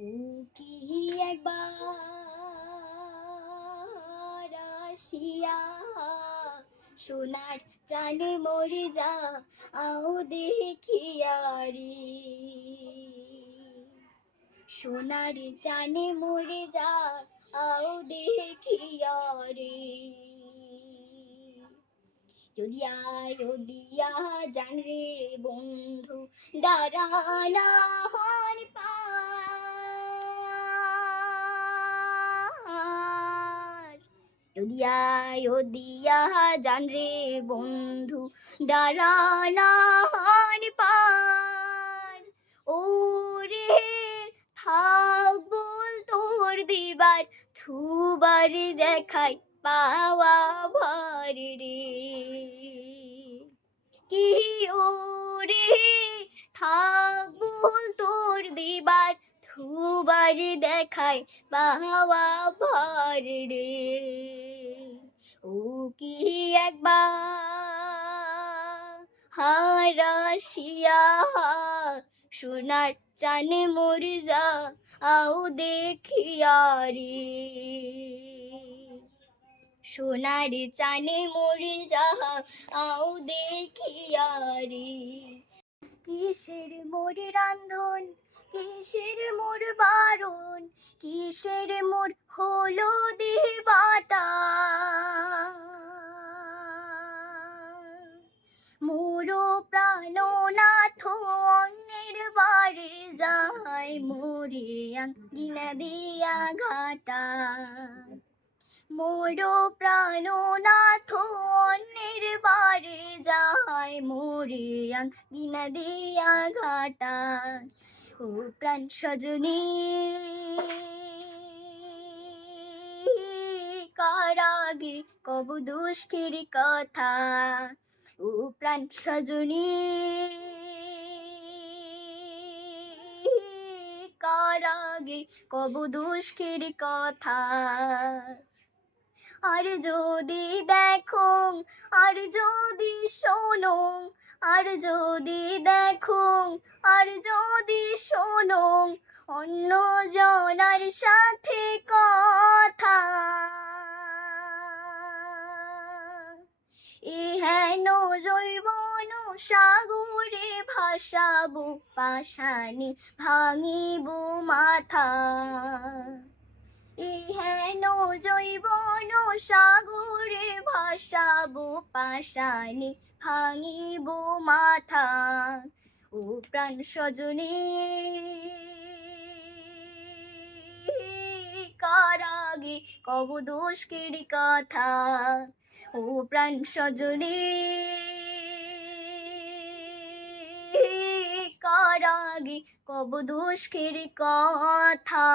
কি একবার আসিয়া সোনার চানে মরে যা, আও দেখিয়া রে সোনার চানে মরে যা, আও দেখিয়া রে যদিয়া যদিয়া জান বন্ধু দাঁড়ানা যদিয়া দিয়া জান রে বন্ধু দাঁড়ানা হন পার। ও রে থাক বল তোর দিবার, থুবার দেখাই পাওয়া ভার রে। কি ও রে থাক বল তোর দিবার থুবার দেখায় পাওয়া ভর ও কি একবার হারাশিয়া সোনার চানে মরে যা আও দেখিয়া রে। সোনার চানে মরে যা আও দেখিয়া রে। কিসের মোর রান্ধন কিসের মোর বারণ? কিসের মোর হলো দেবাতা? মোরো প্রাণনাথ অন্যের বাড়ি যায়, মোরে আঙ্গিনা দিয়া ঘাটা। মোরো প্রাণনাথ অন্যের বাড়ি যায়, মোরে আঙ্গিনা দিয়া ঘাটা। ও প্রাণ সজনী। কারাগে কব দুষ্কের কথা। ও প্রাণ সজনী। কারাগে কব দুষ্কের কথা। আর যদি দেখো, আর যদি শোনো, আর যদি দেখো, আর যদি সাগরে ভাসাবো পাশানি ভাঙিব মাথা। ইহেন জৈবন সাগরে ভাসাবো পাশানি ভাঙিব মাথা। ও প্রাণ সজনী, কারাগে কব দুষ্কের কথা। ও প্রাণ সজনী কারাগে কব দুষ্কের কথা।